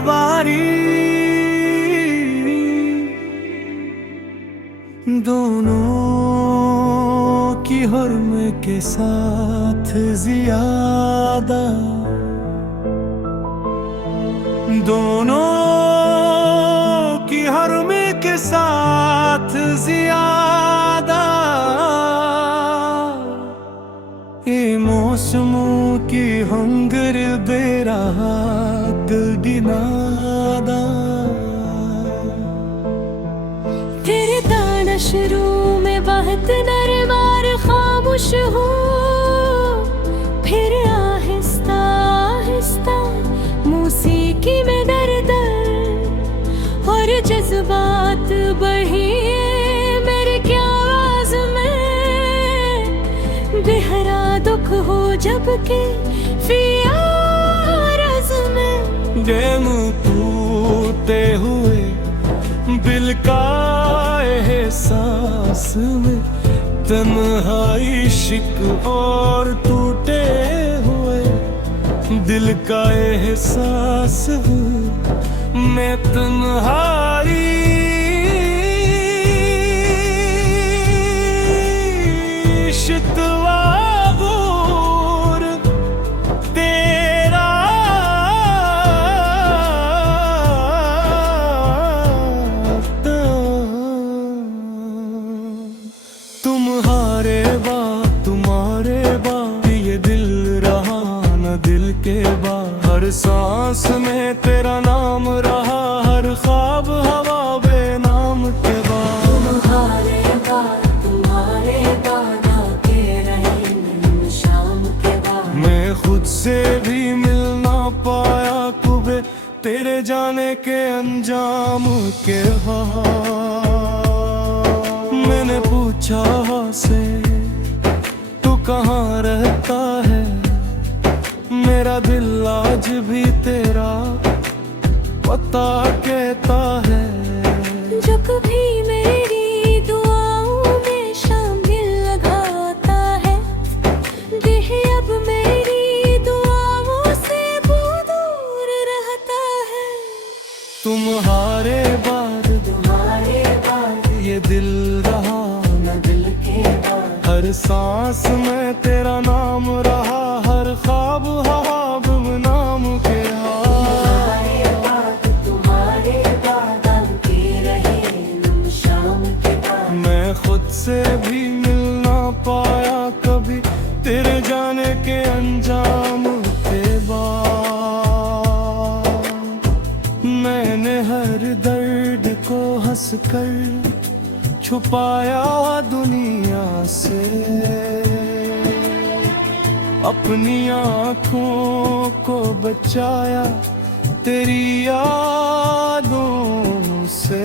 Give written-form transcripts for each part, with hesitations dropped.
बारी, दोनों की हुर्म के साथ ज़ियादा, दोनों की हुर्म के साथ ज़ियादा, ये मौसमों की हंगर बेरहा दिल गिनादा। तेरे दाना शुरू में बहुत नरम और खामोश हो, फिर आहिस्ता आहिस्ता मौसीकी में दर्द और जज्बात बढ़ी मेरे की आवाज में। बेहरा दुख हो जबकि फियारज में, गेम टूटे हुए दिल का एहसास में, तन्हाई इश्क और टूटे हुए दिल का एहसास में, तन्हाई शिकवा गुर तेरा तुम्हारे बाद ये दिल रहा न दिल के बाद। हर सांस में तेरा नाम रहा, हर ख्वाब हवा बेनाम के बाद। तुम्हारे बाद आके रहे नन्ही शाम के बाद। मैं खुद से भी मिल ना पाया कभी तेरे जाने के अंजाम के बाद। मैंने पूछा से तू कहाँ रहता है, मेरा दिल आज भी तेरा पता कहता है। जो कभी मेरी दुआओं में शामिल लगाता है, देह अब मेरी दुआओं से बहुत दूर रहता है। तुम्हारे बाद ये दिल रहा न दिल के बाद। हर सांस में तेरा नाम रहा, हर ख्वाब ख्वाब नाम के तुम्हारे बाद आके रहे नन्ही शाम के बाद। मैं खुद से भी मिल ना पाया कभी तेरे जाने के अंजाम के बाद। मैंने हर दर्द को हंस कर छुपाया दुनिया से, अपनी आँखों को बचाया तेरी यादों से।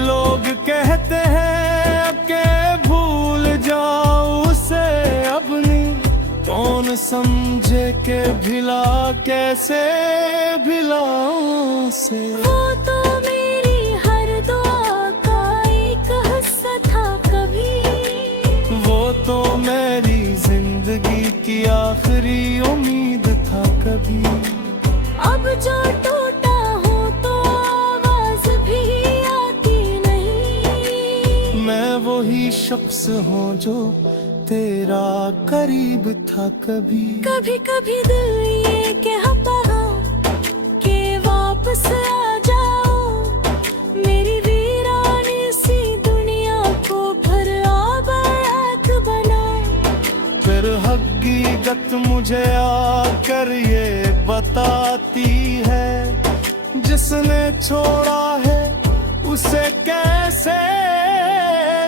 लोग कहते हैं कि भूल जाओ उसे अपनी, कौन समझे के भिला कैसे भिलाऊं से। वो तो मेरी हर दुआ का एक हिस्सा था कभी, वो तो मेरी जिंदगी की आखिरी उम्मीद था कभी। अब जो टूटा हूँ तो आवाज भी आती नहीं। मैं वही शख्स हूँ जो तेरा करीब था कभी। कभी कभी दिल ये कहता कि वापस आ जाओ, मेरी वीरानी सी दुनिया को फिर आबाद बनाओ। फिर हकीकत मुझे आकर ये बताती है, जिसने छोड़ा है उसे कैसे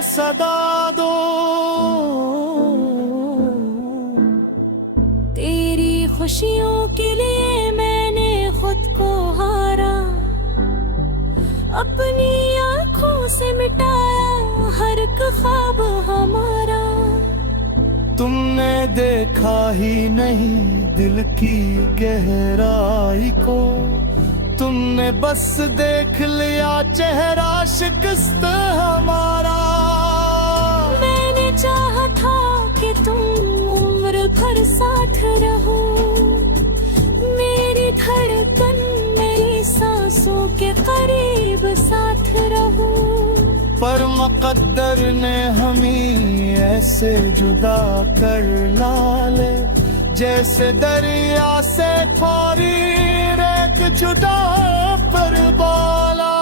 सदा दो। तेरी खुशियों के लिए मैंने खुद को हारा, अपनी आँखों से मिटाया हर एक ख्वाब हमारा। तुमने देखा ही नहीं दिल की गहराई को, तुमने बस देख लिया चेहरा शिकस्त हमारा। मैंने चाहा था कि तुम उम्र भर साथ रहो, मेरी धड़कन साथ रहूं। पर मुकद्दर ने हमें ऐसे जुदा कर डाले, जैसे दरिया से थारी रेत जुदा पर बाला।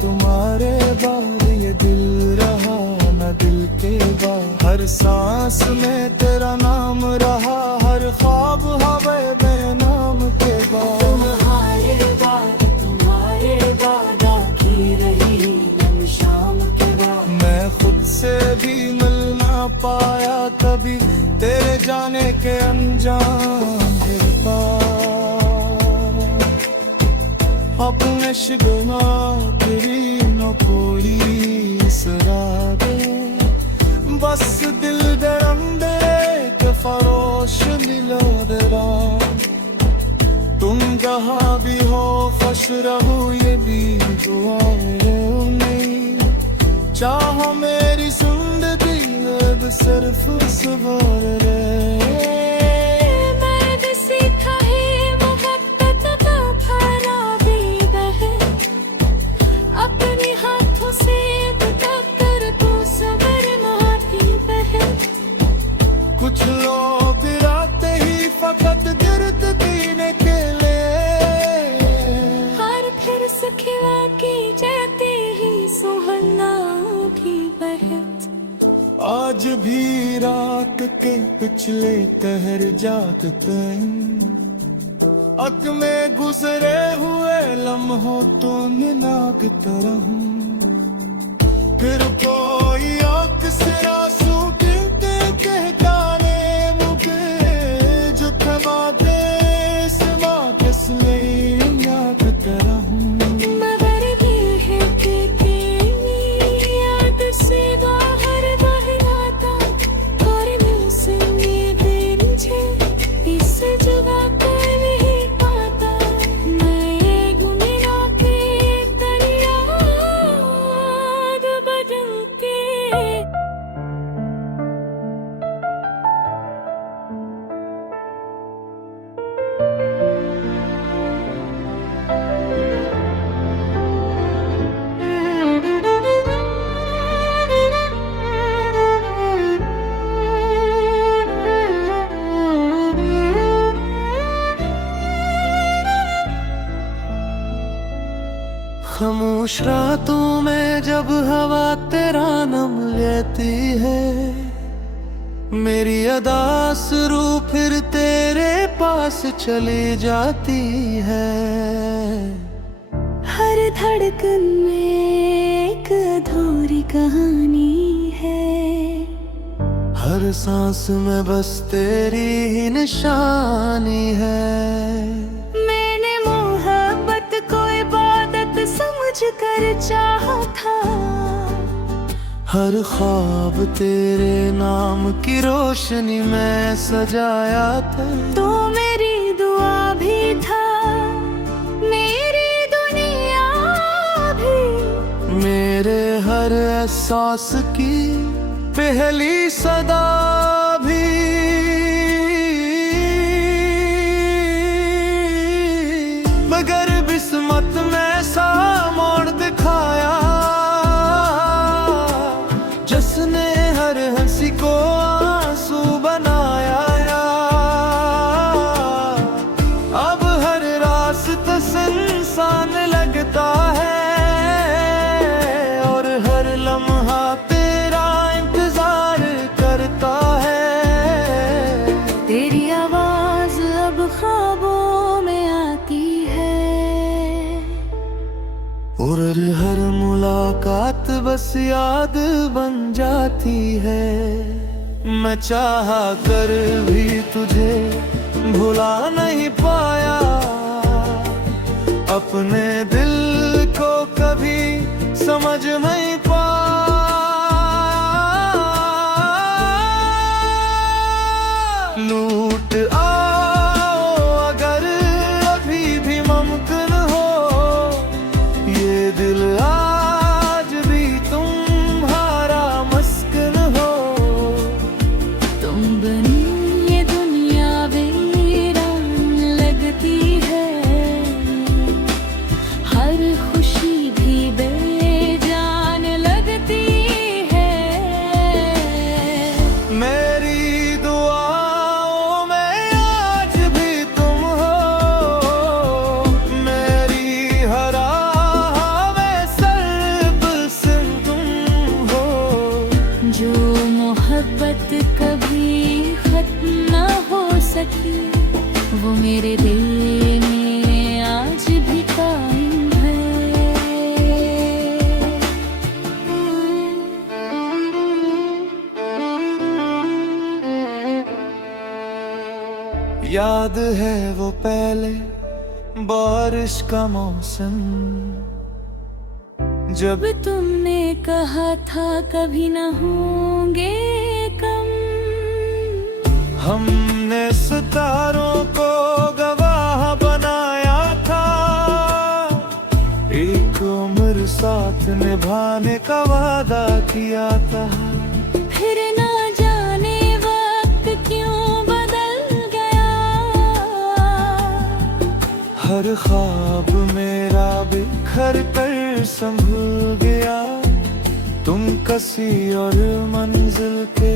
तुम्हारे बार ये दिल रहा न दिल के बार, हर सांस में तेरा नाम रहा, हर ख्वाब हवे बेनाम के बाद। तुम्हारे बाद आखी रही शाम के बाद, मैं खुद से भी मिल ना पाया कभी, तेरे जाने के अनजान के बाद। अपने शिगमा तेरी न कोई सराबे, बस दिल दरंदे के फरोश मिलो दरा। तुम जहाँ भी हो खुश रहो ये भी दुआएं उम्मीद, चाहो मेरी जिंदगी अब सिर्फ सवार रहे। कुछ लोग रात ही फकत गिरद पीने के लिए, हर फिर सखिवा की जाती ही सुहाना की बहत। आज भी रात के पिछले कहर जागते, अग में गुजरे हुए लम्हों तो नागता रहूं। फिर कोई आंख से आंसू गिरते कहता मगर ये है कि याद से बाहर बहलाता, और मुझसे नींद मुझे इस जगह कर नहीं पाता। मैं ये गुनहगार के दरिया बदल के। खामोश रातों में जब हवा तेरा नाम लेती है, मेरी अदास रूह फिर तेरे पास चली जाती है। हर धड़कन में एक अधूरी कहानी है, हर सांस में बस तेरी ही निशानी है। मैंने मोहब्बत को इबादत समझ कर चाहा था, हर ख्वाब तेरे नाम की रोशनी में सजाया था। तो मेरी दुआ भी था, मेरी दुनिया भी, मेरे हर एहसास की पहली सदा भी। मगर किस्मत में सा मोड़ दिखाया, जिसने हर हंसी को आंसू बनाया। अब हर रास्ता सुनसान लगता है, और हर लम्हा तेरा इंतजार करता है। तेरी आवाज अब ख्वाबों में आती है, और हर मुलाकात बस याद बन जाती है। मैं चाहा कर भी तुझे भुला नहीं पाया, अपने दिल को कभी समझ नहीं पाया। लूट आओ अगर अभी भी मुमकिन हो, ये दिल आज भी तुम्हारा मस्कन हो। तुम बनी ये दुनिया मोहब्बत कभी खत्म ना हो सकी, वो मेरे दिल में आज भी कायम है। याद है वो पहले बारिश का मौसम, जब तुमने कहा था कभी न होंगे कम। हमने सितारों को गवाह बनाया था, एक उम्र साथ निभाने का वादा किया था। फिर ना जाने वक्त क्यों बदल गया, हर ख्वाब मेरा बिखर कर संभल गया। तुम कसी और मंजिल के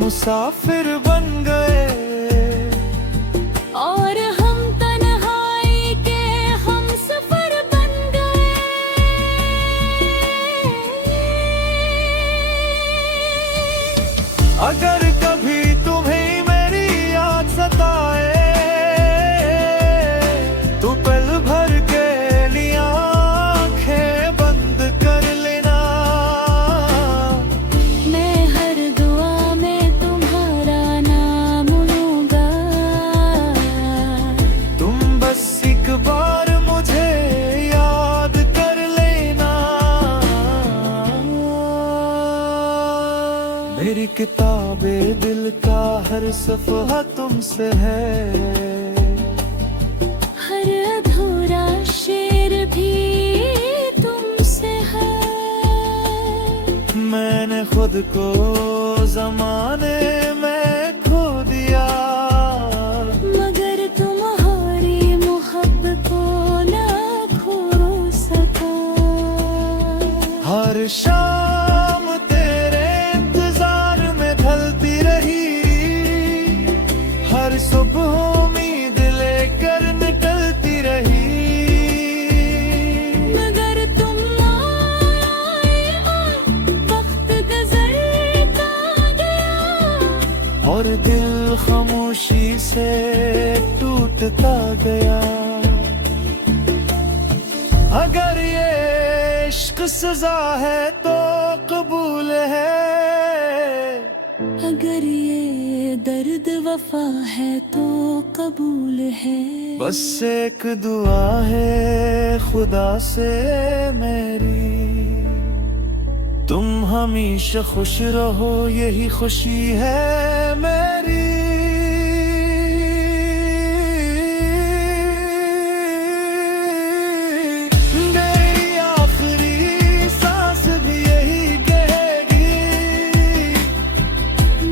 मुसाफिर बन गए, और हम तन्हाई के हम सफर बन गए। अगर कभी तुम्हें मेरी याद सताए, तो पल भर के लिए आंखें बंद कर लेना। मैं हर दुआ में तुम्हारा नाम लूंगा, तुम बस एक बार मुझे याद कर लेना। मेरी किताबे दिल का हर सफ़हा तुमसे है, हर अधूरा शेर भी तुमसे है। मैंने खुद को ज़माने में खो दिया, मगर तुम्हारी मोहब्बत को ना खो सका। हर शाम तेरे इंतजार में ढलती रही, हर सुबह उम्मीद लेकर निकलती रही। मगर तुम आए और वक्त गुजरता गया, और दिल खामोशी से टूटता गया। अगर ये इश्क सजा है तो कबूल है, अगर ये दर्द वफा है तो कबूल है। बस एक दुआ है खुदा से मेरी, तुम हमेशा खुश रहो, यही खुशी है मेरी। मेरी आखिरी सांस भी यही कहेगी,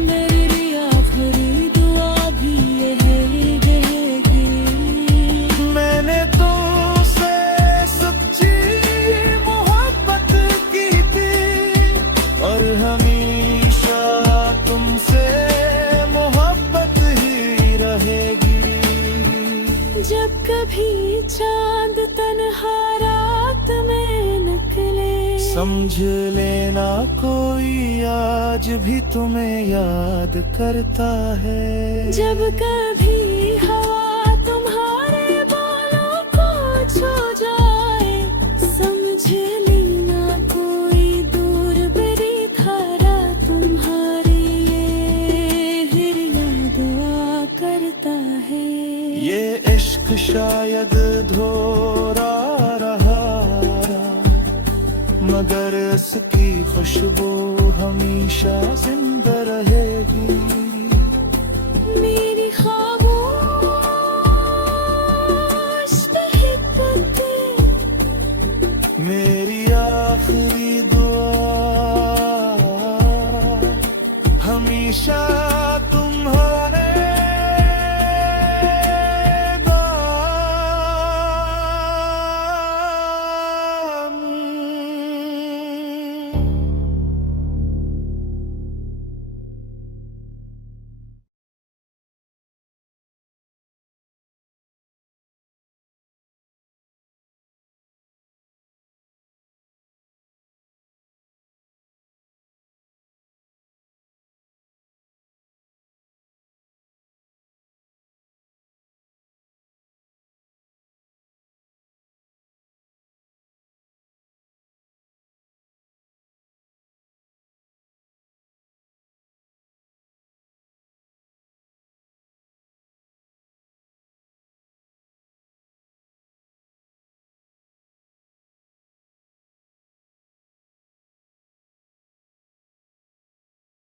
मेरी आखिरी दुआ भी यही रहेगी। मैंने तुमसे सच्ची मोहब्बत की थी, और हमेशा तुमसे मोहब्बत ही रहेगी। जब कभी चांद तन्हा रात में निकले, समझ लेना कोई आज भी तुम्हें याद करता है। जब कभी हवा तुम्हारे बालों को छू जाए, समझ लेना कोई दूर बड़ी धारा तुम्हारी ये फिर याद आ करता है। ये इश्क शायद धोरा रहा, मगर इसकी खुशबू हमेशा जिंदा रहेगी। मेरी खामोश मोहब्बत, मेरी आखिरी दुआ हमेशा